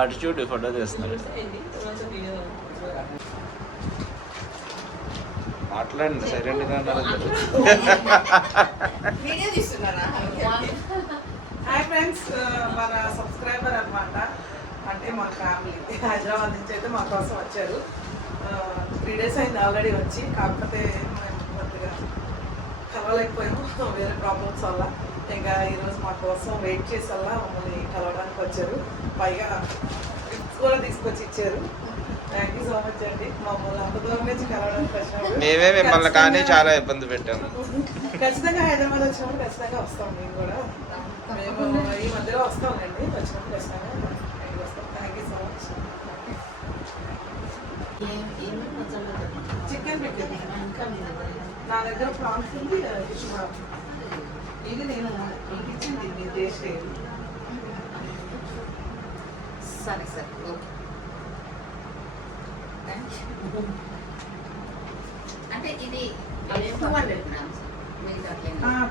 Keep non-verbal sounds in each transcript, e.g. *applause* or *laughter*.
అటు చూడు ఫోటో తీస్తున్నాడు మాట్లాడండి సైలెంట్గా ఉన్నారు హాయ్ ఫ్రెండ్స్ మన సబ్స్క్రైబర్ అన్నమాట. అంటే మన ఫ్యామిలీ హైదరాబాద్ నుంచి అయితే మా కోసం వచ్చారు. త్రీ డేస్ అయింది ఆల్రెడీ వచ్చి. కాకపోతే మేము కొద్దిగా కలవలేకపోయాము. *laughs* వేరే ప్రాబ్లమ్స్ వల్ల. ఇంకా ఈరోజు మా కోసం వెయిట్ చేసి వల్ల మమ్మల్ని కలవడానికి వచ్చారు. పైగా గిఫ్ట్స్ కూడా తీసుకొచ్చి ఇచ్చారు. థ్యాంక్ యూ సో మచ్ అండి. మమ్మల్ని అంత దూరం నుంచి కలవడానికి వచ్చినప్పుడు. మేమే మిమ్మల్ని కానీ చాలా ఇబ్బంది పెట్టాము. ఖచ్చితంగా హైదరాబాద్ వచ్చినప్పుడు ఖచ్చితంగా వస్తాం మేము కూడా. మేము ఈ మధ్యలో వస్తామండి వచ్చినప్పుడు ఖచ్చితంగా వస్తాం. Thank you so much chicken pickle నా దగ్గర ప్రాన్స్ ఉంది. ఇది నేను మీకు ఇచ్చింది మీ టేస్ట్ సరే సరే ఓకే. అంటే ఇది two hundred grams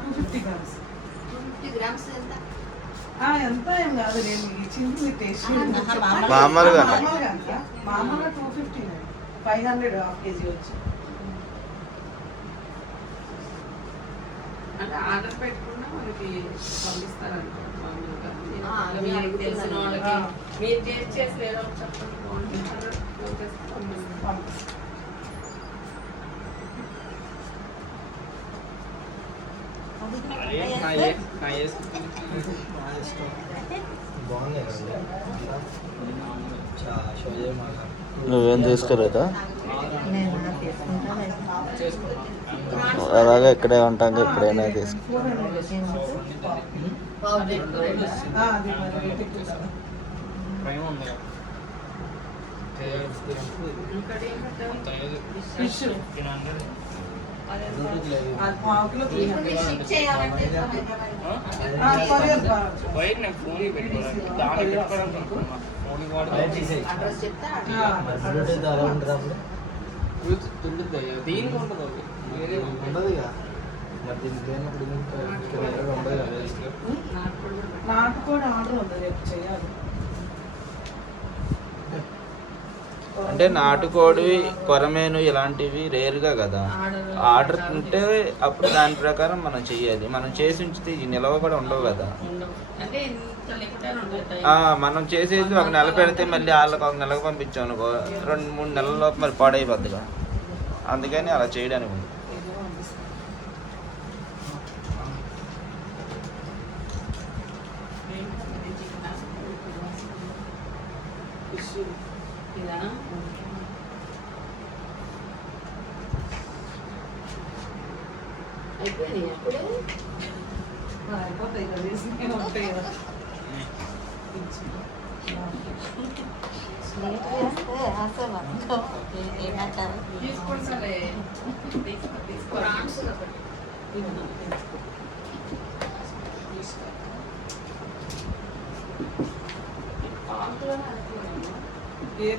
two fifty grams. Two fifty grams ఎంత? ఎంత ఏం కాదు నేను ఇచ్చింది మీ టేస్ట్. మామూలుగా మామూలుగా two fifty five hundred half KG వచ్చి. అంటే ఆర్డర్ పెట్టుకున్నా మనకి పంపిస్తారంట మీకు తెలిసిన వాళ్ళకి. ఆ. మీరు చేసి లేదా చెప్పండి. బాగుంటుంది. ఆర్డర్ చేసి పంపిస్తాం పంపిస్తాం నువ్వేం తీసుకోలేదా అలాగే ఇక్కడే ఉంటాం ఎప్పుడైనా తీసుకో నేను ఫోన్ పెట్టుకోవాలి దాన్ని పెట్టుకోవడానికి ఫోన్ వాడి అడ్రస్ చెప్తే. ఆ, తుండుద్ది దీనికి ఉండదు అది వేరే ఉండదు ఇక మరి దీనికి లేనప్పుడు ఇంకా ఉండదు కదా నాటుకోడి కూడా పెట్టు. నాటుకోడి ఆర్డర్ ఉంది రేపు చేయాలి అంటే నాటుకోడి కొరమేను ఇలాంటివి రేరుగా కదా. ఆర్డర్ ఉంటే అప్పుడు దాని ప్రకారం మనం చెయ్యాలి మనం చేసి ఉంచితే ఈ నిలవ కూడా ఉండవు కదా. మనం చేసేది ఒక నెల పెడితే మళ్ళీ వాళ్ళకి ఒక నెలకు పంపించాం అనుకో రెండు మూడు నెలల లోపు మరి పాడైపోద్దిగా. అందుకని అలా చేయడానికి ఉంది పంపిస్తాం. ఏంటంటే చికెనా? ఫిష్ ఇదా? అయిపోయినాయి అప్పుడే ఆ, అయిపోతాయి కదా వేసినవి ఉంటాయి కదా ఫిష్. తీసుకుంటాలే తీసుకో తీసుకో ప్రాన్స్ ఒకటి ఇది ఉంది. ఏది?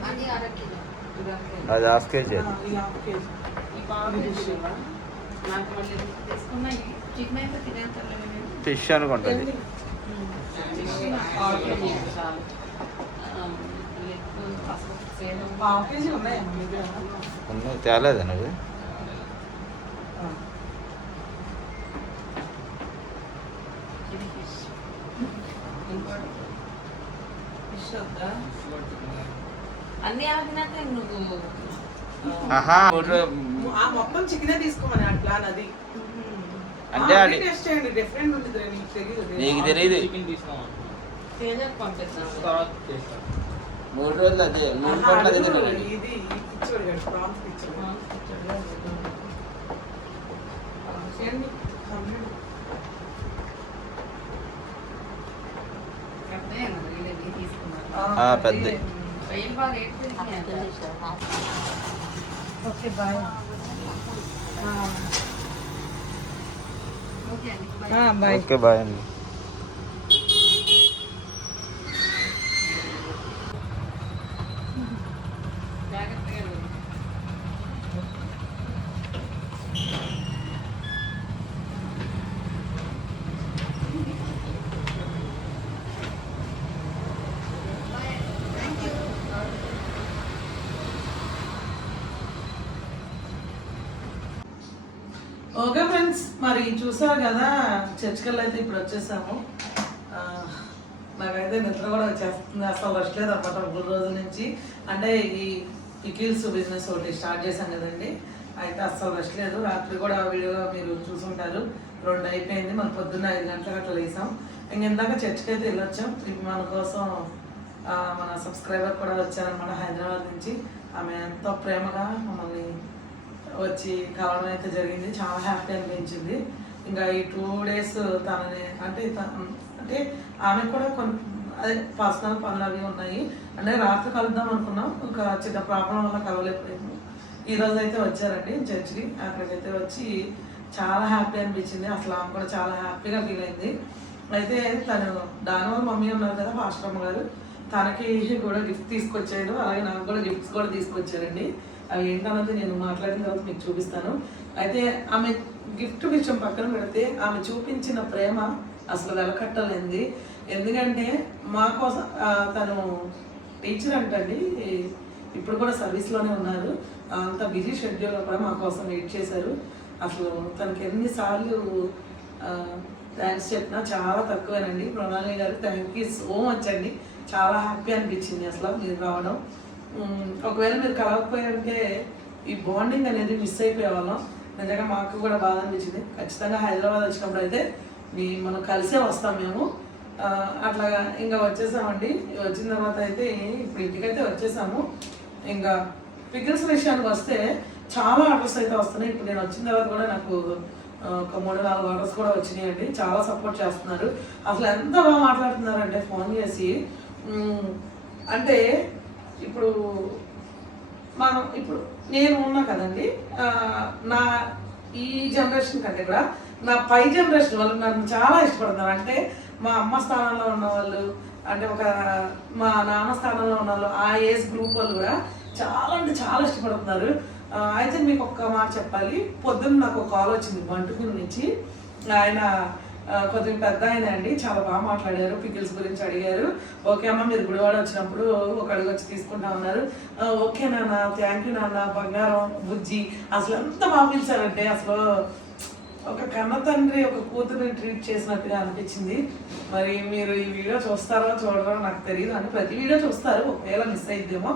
అది అర కిలో ఇది అంతే. అది హాఫ్ కేజీ ఆ, అది ఫిష్ అనుకుంటుంది ఉన్నాయా తేలేదా నువ్వు? అన్నీ ఆగినాక నువ్వు ఆ మొత్తం చికెనే తీసుకోమని అట్లా అది. అంటే అది టెస్ట్ చేయండి. డిఫరెంట్ ఉంటుంది నీకు తెలియదు నీకు తెలియదు చికెన్ తీసుకోవాలి తేజకు పంపిస్తాను తర్వాత చేస్తాను మూడు రోజులు అదే మూడు పూటలు అదే తిన్నాడు ఇది పిచ్చోడు కదా ప్రాన్స్ పిచ్చోడు. చేయండి. ఆ, పెరిగినాయి ఓకే బాయ్. ఓకే బాయ్ అండి జాగ్రత్తగా వెళ్ళు. ఫ్రెండ్స్ మరి చూసారు కదా చర్చికల్ అయితే ఇప్పుడు వచ్చేసాము. నాకైతే నిద్ర కూడా వచ్చేస్తుంది. అసలు రెస్ట్ లేదు అనమాట మూడు రోజుల నుంచి. అంటే ఈ పికిల్స్ బిజినెస్ ఒకటి స్టార్ట్ చేశాం కదండి. అయితే అస్సలు రచ్చలేదు లేదు. రాత్రి కూడా వీడియో మీరు చూసుంటారు. రెండు అయిపోయింది. మనం పొద్దున్న ఐదు గంటలకు అట్లా వేసాం ఇంక ఇందాక చర్చికి అయితే వెళ్ళొచ్చాం. ఇప్పుడు మన కోసం మన సబ్స్క్రైబర్ కూడా వచ్చారనమాట హైదరాబాద్ నుంచి. ఆమె ఎంతో ప్రేమగా మమ్మల్ని వచ్చి కలవడం అయితే జరిగింది. చాలా హ్యాపీ అనిపించింది. ఇంకా ఈ టూ డేస్ తనని అంటే అంటే ఆమె కూడా కొన్ని అదే పర్సనల్ పనులు అవి ఉన్నాయి. అంటే రాత్రి కలుద్దాం అనుకున్నాం. ఒక చిన్న ప్రాబ్లం వల్ల కలవలేకపోయాము. ఈ రోజు అయితే వచ్చారండి చర్చికి అక్కడికైతే వచ్చి చాలా హ్యాపీ అనిపించింది. అసలు ఆమె కూడా చాలా హ్యాపీగా ఫీల్ అయింది. అయితే తను దానివల్ల మమ్మీ ఉన్నారు కదా పాస్టమ్మ గారు తనకి కూడా గిఫ్ట్ తీసుకొచ్చారు అలాగే నాకు కూడా గిఫ్ట్స్ కూడా తీసుకొచ్చారండి. అవి ఏంటన్నది నేను మాట్లాడిన తర్వాత మీకు చూపిస్తాను. అయితే ఆమె గిఫ్ట్ విషయం పక్కన పెడితే ఆమె చూపించిన ప్రేమ అసలు వెలకట్టలేంది ఎందుకంటే మా కోసం తను టీచర్ అంటండి. ఇప్పుడు కూడా సర్వీస్లోనే ఉన్నారు. అంత బిజీ షెడ్యూల్లో కూడా మా కోసం వెయిట్ చేశారు. అసలు తనకి ఎన్నిసార్లు థ్యాంక్స్ చెప్పినా చాలా తక్కువేనండి. ప్రణాళి గారు థ్యాంక్ యూ సో మచ్ అండి. చాలా హ్యాపీ అనిపించింది అసలు మీరు రావడం. ఒకవేళ మీరు కలవకపోయారంటే ఈ బాండింగ్ అనేది మిస్ అయిపోయే వాళ్ళం. నిజంగా మాకు కూడా బాధ అనిపించింది. ఖచ్చితంగా హైదరాబాద్ వచ్చినప్పుడు అయితే మీ మనం కలిసే వస్తాం మేము. అట్లాగా ఇంకా వచ్చేసామండి. వచ్చిన తర్వాత అయితే ఇప్పుడు ఇంటికైతే వచ్చేసాము. ఇంకా పికిల్స్ విషయానికి వస్తే చాలా ఆర్డర్స్ అయితే వస్తున్నాయి. ఇప్పుడు నేను వచ్చిన తర్వాత కూడా నాకు ఒక మూడు నాలుగు ఆర్డర్స్ కూడా వచ్చినాయండి. చాలా సపోర్ట్ చేస్తున్నారు. అసలు ఎంత బాగా మాట్లాడుతున్నారంటే ఫోన్ చేసి అంటే ఇప్పుడు మనం ఇప్పుడు నేను ఉన్నా కదండి నా ఈ జనరేషన్ కంటే కూడా నా పై జనరేషన్ వాళ్ళు నన్ను చాలా ఇష్టపడతారు. అంటే మా అమ్మ స్థానంలో ఉన్న వాళ్ళు అంటే ఒక మా నాన్న స్థానంలో ఉన్న వాళ్ళు ఆ ఏజ్ గ్రూప్ వాళ్ళు కూడా చాలా అంటే చాలా ఇష్టపడుతున్నారు. అయితే మీకు ఒక్క మాట చెప్పాలి. పొద్దున్న నాకు ఒక కాల్ వచ్చింది వంటకుని నుంచి ఆయన కొంచెం కొద్దిగా పెద్ద ఆయన అండి చాలా బాగా మాట్లాడారు పికిల్స్ గురించి అడిగారు. ఓకే అమ్మ మీరు గుడివాడ వచ్చినప్పుడు ఒక అడుగు వచ్చి తీసుకుంటా ఉన్నారు. ఓకే నాన్న థ్యాంక్ యూ నాన్న బంగారం బుజ్జి. అసలు ఎంత బాగా పిలిచారంటే అసలు ఒక కన్న తండ్రి ఒక కూతురిని ట్రీట్ చేసినట్టుగా అనిపించింది. మరి మీరు ఈ వీడియో చూస్తారో చూడరో నాకు తెలియదు అని ప్రతి వీడియో చూస్తారు. ఒకవేళ మిస్ అయిద్దేమో.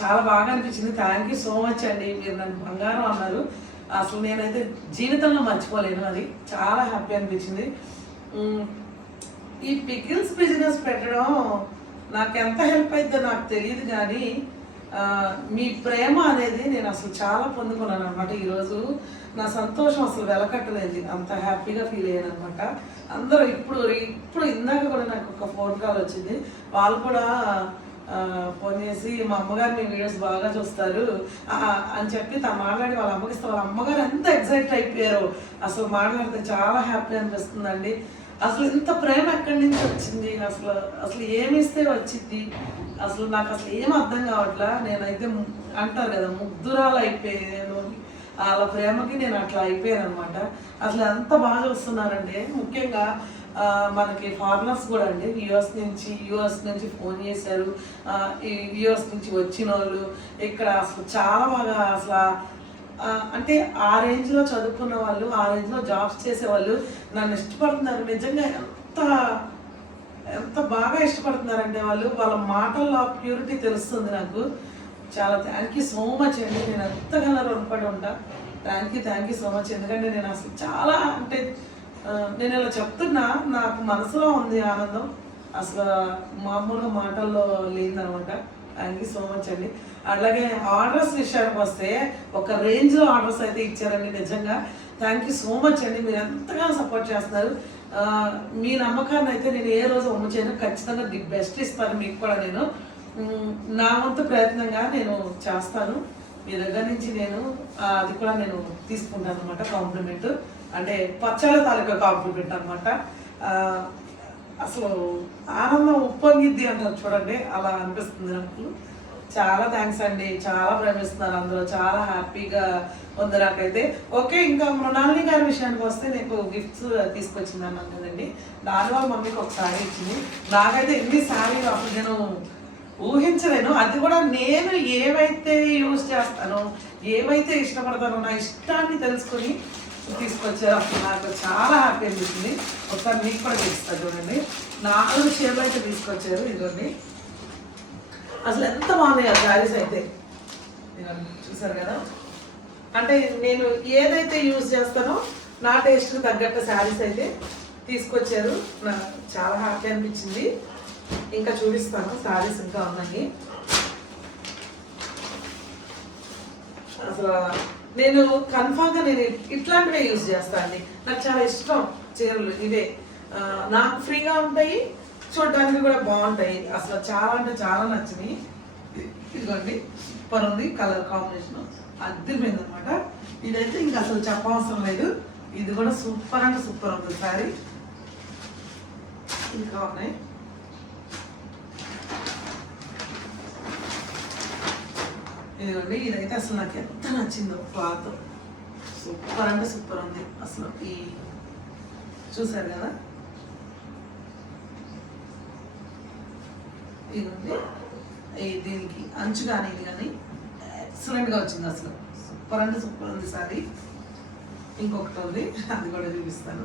చాలా బాగా అనిపించింది. థ్యాంక్ యూ సో మచ్ అండి. మీరు నన్ను బంగారం అన్నారు. అసలు నేనైతే జీవితంలో మర్చిపోలేను. అది చాలా హ్యాపీ అనిపించింది. ఈ పికిల్స్ బిజినెస్ పెట్టడం నాకు ఎంత హెల్ప్ అయితే నాకు తెలియదు కానీ మీ ప్రేమ అనేది నేను అసలు చాలా పొందుకున్నాను అనమాట ఈరోజు. నా సంతోషం అసలు వెలకట్టలేదు. అంత హ్యాపీగా ఫీల్ అయ్యాను అనమాట అందరూ ఇప్పుడు ఇప్పుడు ఇందాక కూడా నాకు ఒక ఫోన్ కాల్ వచ్చింది. వాళ్ళు కూడా ఫోన్ చేసి మా అమ్మగారు మీ వీడియోస్ బాగా చూస్తారు. అని చెప్పి తను మాట్లాడి వాళ్ళ అమ్మకి ఇస్తే వాళ్ళ అమ్మగారు ఎంత ఎగ్జైట్ అయిపోయారు. అసలు మాట్లాడితే చాలా హ్యాపీ అనిపిస్తుందండి. అసలు ఇంత ప్రేమ ఎక్కడి నుంచి వచ్చింది? అసలు అసలు ఏమిస్తే వచ్చింది? అసలు నాకు అసలు ఏం అర్థం కావట్లా? నేనైతే ము- అంటారు కదా ముగ్ధురాలు అయిపోయాను. వాళ్ళ ప్రేమకి నేను అట్లా అయిపోయాను అనమాట అసలు ఎంత బాగా చూస్తున్నారండి ముఖ్యంగా మనకి ఫారినర్స్ కూడా అండి యుఎస్ నుంచి యుఎస్ నుంచి ఫోన్ చేశారు. ఈ యుఎస్ నుంచి వచ్చిన వాళ్ళు ఇక్కడ అసలు చాలా బాగా అసలు అంటే ఆ రేంజ్లో చదువుకున్న వాళ్ళు ఆ రేంజ్లో జాబ్స్ చేసేవాళ్ళు నన్ను ఇష్టపడుతున్నారు. నిజంగా ఎంత ఎంత బాగా ఇష్టపడుతున్నారంటే వాళ్ళు వాళ్ళ మాటల్లో ప్యూరిటీ తెలుస్తుంది నాకు. చాలా థ్యాంక్ యూ సో మచ్ అండి. నేను ఎంతగానో రుణపడి ఉంటా. Thank you thank you so much. ఎందుకంటే నేను అసలు చాలా అంటే నేను ఇలా చెప్తున్నా నాకు మనసులో ఉంది ఆనందం. అసలు మామూలుగా మాటల్లో లేదనమాట. థ్యాంక్ యూ సో మచ్ అండి. అలాగే ఆర్డర్స్ విషయానికి వస్తే ఒక రేంజ్లో ఆర్డర్స్ అయితే ఇచ్చారండి నిజంగా. థ్యాంక్ యూ సో మచ్ అండి. మీరు ఎంతగానో సపోర్ట్ చేస్తున్నారు. మీ నమ్మకాన్ని అయితే నేను ఏ రోజు అమ్ము చేయను. ఖచ్చితంగా ది బెస్ట్ ఇస్తాను మీకు కూడా నేను. నా వంతు ప్రయత్నంగా నేను చేస్తాను. మీ దగ్గర నుంచి నేను అది కూడా నేను తీసుకుంటాను అనమాట కాంప్లిమెంట్. అంటే పచ్చళ్ళ తాలూకా కాంప్లిమెంట్ అనమాట అసలు ఆనందం ఉప్పొంగిద్ది అంటారు చూడండి అలా అనిపిస్తుంది నాకు. చాలా థ్యాంక్స్ అండి చాలా ప్రేమిస్తున్నారు అందరూ చాలా హ్యాపీగా ఉంది నాకైతే. ఓకే ఇంకా మృణాలిని గారి విషయానికి వస్తే నీకు గిఫ్ట్స్ తీసుకొచ్చింది అన్నాను కదండి. దానివల్ల మమ్మీకి ఒక సారీ ఇచ్చింది. నాకైతే ఎన్ని శారీలు అసలు నేను ఊహించలేను. అది కూడా నేను ఏవైతే యూజ్ చేస్తానో ఏవైతే ఇష్టపడతానో నా ఇష్టాన్ని తెలుసుకొని తీసుకొచ్చారు. నాకు చాలా హ్యాపీ అనిపించింది. ఒకసారి మీకు కూడా చూపిస్తా చూడండి. నాలుగు చీరలు అయితే తీసుకొచ్చారు ఇదిగోండి. అసలు ఎంత బాగున్నాయి ఆ శారీస్ అయితే. చూసారు కదా? అంటే నేను ఏదైతే యూజ్ చేస్తానో నా టేస్ట్కి తగ్గట్టు శారీస్ అయితే తీసుకొచ్చారు. నాకు చాలా హ్యాపీ అనిపించింది. ఇంకా చూపిస్తాను శారీస్ ఇంకా ఉన్నాయి. అసలు నేను కన్ఫామ్గా నేను ఇట్లాంటివే యూజ్ చేస్తాను అండి. నాకు చాలా ఇష్టం చీరలు ఇవే. నాకు ఫ్రీగా ఉంటాయి. చూడడానికి కూడా బాగుంటాయి. అసలు చాలా అంటే చాలా నచ్చినాయి. ఇదిగోండి సూపర్ ఉంది కలర్ కాంబినేషన్. అద్దరిపోయింది అనమాట ఇదైతే ఇంకా అసలు చెప్పవసరం లేదు. ఇది కూడా సూపర్ అంటే సూపర్ ఉంది సారీ. ఇంకా ఉన్నాయి. ఇదిగోండి ఇదైతే అసలు నాకు ఎంత నచ్చిందో క్లాత్. సూపర్ అంటే సూపర్ ఉంది. అసలు ఈ చూసారు కదా? ఇదిగోండి ఈ దీనికి అంచు కానీ ఇది కానీ ఎక్సలెంట్గా వచ్చింది అసలు. సూపర్ అంటే సూపర్ ఉంది సారీ. ఇంకొకటి ఉంది అది కూడా చూపిస్తాను.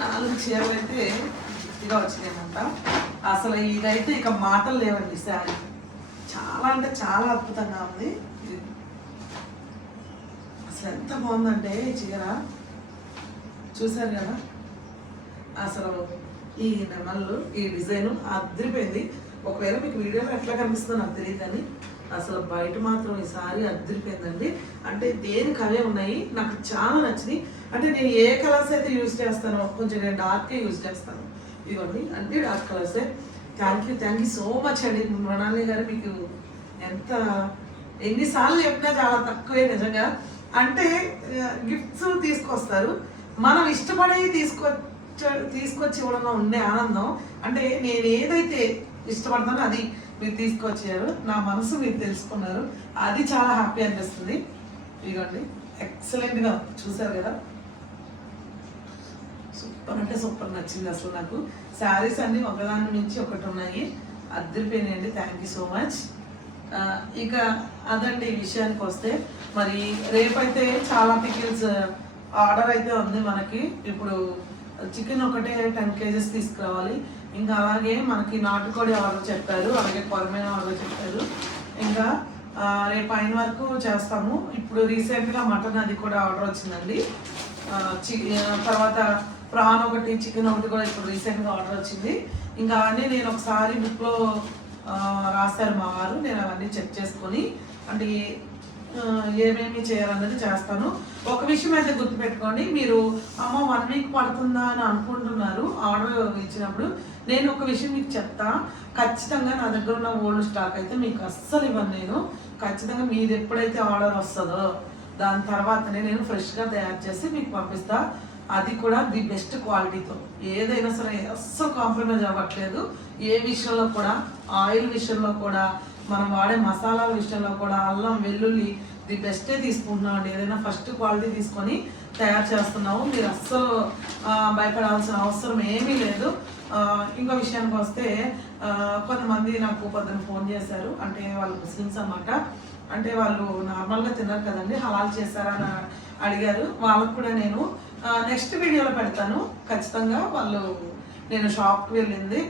నాలుగు చీరలు అయితే ఇదిగా వచ్చినాయన్నమాట అసలు ఇదైతే ఇక మాటలు లేవండి శారీ. చాలా అంటే చాలా అద్భుతంగా ఉంది. అసలు ఎంత బాగుందంటే చీర. చూసారు కదా? అసలు ఈ నెమళ్ళు ఈ డిజైన్ అద్దరిపోయింది ఒకవేళ మీకు వీడియోలో ఎట్లా కనిపిస్తుందో నాకు తెలియదు కానీ అసలు బయట మాత్రం ఈ సారీ అద్దరిపోయిందండి అంటే దేనికి అవే ఉన్నాయి నాకు చాలా నచ్చింది అంటే నేను ఏ కలర్స్ అయితే యూజ్ చేస్తానో కొంచెం నేను డార్కే యూజ్ చేస్తాను. ఇవ్వండి. అంతే డార్క్ కలర్సే thank you thank you so much అండి. మృణాలి గారు మీకు ఎంత ఎన్నిసార్లు చెప్పినా చాలా తక్కువే నిజంగా. అంటే గిఫ్ట్స్ తీసుకొస్తారు. మనం ఇష్టపడి తీసుకొచ్చ తీసుకొచ్చి ఇవ్వడంలో ఉండే ఆనందం. అంటే నేను ఏదైతే ఇష్టపడతానో అది మీరు తీసుకొచ్చారు. నా మనసు మీరు తెలుసుకున్నారు. అది చాలా హ్యాపీ అనిపిస్తుంది. ఇదిగోండి. ఎక్సలెంట్గా చూసారు కదా. సూపర్ అంటే సూపర్ నచ్చింది అసలు నాకు. శారీస్ అన్నీ ఒకదాని నుంచి ఒకటి ఉన్నాయి. అద్దరిపోయినాయండి. థ్యాంక్ యూ సో మచ్ ఇక అదండి ఈ విషయానికి వస్తే. మరి రేపైతే చాలా పికిల్స్ ఆర్డర్ అయితే ఉంది మనకి. ఇప్పుడు చికెన్ ఒకటే టెన్ కేజెస్ తీసుకురావాలి. ఇంకా అలాగే మనకి నాటుకోడి ఆర్డర్ చెప్పారు. అలాగే కొరమైన ఆర్డర్ చెప్పారు. ఇంకా రేపు అయిన వరకు చేస్తాము. ఇప్పుడు రీసెంట్గా మటన్ అది కూడా ఆర్డర్ వచ్చిందండి. చి- తర్వాత ప్రాన్ ఒకటి చికెన్ ఒకటి కూడా ఇప్పుడు రీసెంట్గా ఆర్డర్ వచ్చింది. ఇంకా అవన్నీ నేను ఒకసారి బుక్లో రాశారు మా వారు. నేను అవన్నీ చెక్ చేసుకొని అంటే ఏమేమి చేయాలన్నది చేస్తాను. ఒక విషయం అయితే గుర్తుపెట్టుకోండి. మీరు అమ్మ వన్ వీక్ పడుతుందా అని అనుకుంటున్నారు ఆర్డర్ ఇచ్చినప్పుడు నేను ఒక విషయం మీకు చెప్తా. ఖచ్చితంగా నా దగ్గర ఉన్న ఓల్డ్ స్టాక్ అయితే మీకు అస్సలు ఇవ్వను నేను. ఖచ్చితంగా మీది ఎప్పుడైతే ఆర్డర్ వస్తుందో దాని తర్వాతనే నేను ఫ్రెష్గా తయారు చేసి మీకు పంపిస్తా. అది కూడా ది బెస్ట్ క్వాలిటీతో ఏదైనా సరే అస్సలు కాంప్రమైజ్ అవ్వట్లేదు. ఏ విషయంలో కూడా ఆయిల్ విషయంలో కూడా మనం వాడే మసాలాల విషయంలో కూడా అల్లం వెల్లుల్లి ది బెస్టే తీసుకుంటున్నాం అండి. ఏదైనా ఫస్ట్ క్వాలిటీ తీసుకొని తయారు చేస్తున్నాము. మీరు అస్సలు భయపడాల్సిన అవసరం ఏమీ లేదు. ఇంకో విషయానికి వస్తే కొంతమంది నాకు పొద్దున ఫోన్ చేశారు. అంటే వాళ్ళు ముస్లిమ్స్ అన్నమాట. అంటే వాళ్ళు నార్మల్గా తిన్నారు కదండి. హలాల్ చేశారా అని అడిగారు. వాళ్ళకు కూడా నేను నెక్స్ట్ వీడియోలో పెడతాను. ఖచ్చితంగా వాళ్ళు నేను షాప్కి వెళ్ళింది.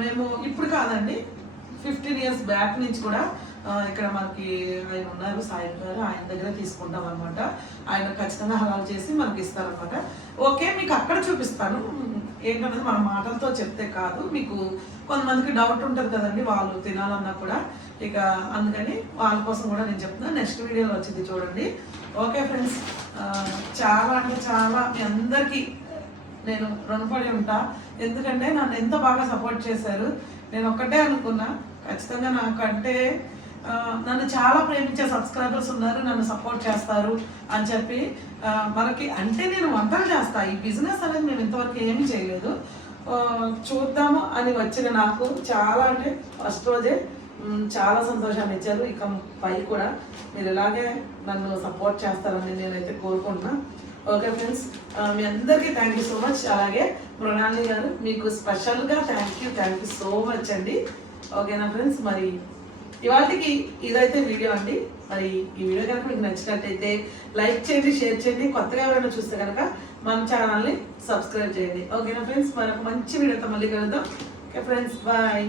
మేము ఇప్పుడు కాదండి ఫిఫ్టీన్ ఇయర్స్ బ్యాక్ నుంచి కూడా ఇక్కడ మనకి ఆయన ఉన్నారు సాయి గారు ఆయన దగ్గర తీసుకుంటాం అనమాట ఆయన ఖచ్చితంగా హలాలు చేసి మనకి ఇస్తారనమాట ఓకే మీకు అక్కడ చూపిస్తాను. ఏంటన్నది మన మాటలతో చెప్తే కాదు. మీకు కొంతమందికి డౌట్ ఉంటుంది కదండి వాళ్ళు తినాలన్నా కూడా. ఇక అందుకని వాళ్ళ కోసం కూడా నేను చెప్తున్నా. నెక్స్ట్ వీడియోలో వచ్చింది చూడండి. ఓకే ఫ్రెండ్స్ చాలా అంటే చాలా మీ అందరికీ నేను రుణపడి ఉంటా. ఎందుకంటే నన్ను ఎంత బాగా సపోర్ట్ చేశారు. నేను ఒక్కటే అనుకున్నా. ఖచ్చితంగా నాకంటే నన్ను చాలా ప్రేమించే సబ్స్క్రైబర్స్ ఉన్నారు నన్ను సపోర్ట్ చేస్తారు అని చెప్పి మనకి అంటే నేను వంటలు చేస్తా. ఈ బిజినెస్ అనేది మేము ఇంతవరకు ఏమీ చేయలేదు. చూద్దాము అని వచ్చిన నాకు చాలా అంటే ఫస్ట్ రోజే చాలా సంతోషాన్ని ఇచ్చారు. ఇక పై కూడా మీరు ఇలాగే నన్ను సపోర్ట్ చేస్తారని నేనైతే కోరుకుంటున్నా. ఓకే ఫ్రెండ్స్ మీ అందరికీ థ్యాంక్ యూ సో మచ్ అలాగే మృణాలి గారు మీకు స్పెషల్గా thank you thank you so much అండి. ఓకేనా ఫ్రెండ్స్ మరి ఇవాళకి ఇదైతే వీడియో అండి. మరి ఈ వీడియో కనుక మీకు నచ్చినట్టయితే లైక్ చేయండి షేర్ చేయండి. కొత్తగా ఎవరైనా చూస్తే కనుక మన ఛానల్ని సబ్స్క్రైబ్ చేయండి. ఓకేనా ఫ్రెండ్స్? మరొక మంచి వీడియోతో మళ్ళీ కలుద్దాం. Okay friends bye.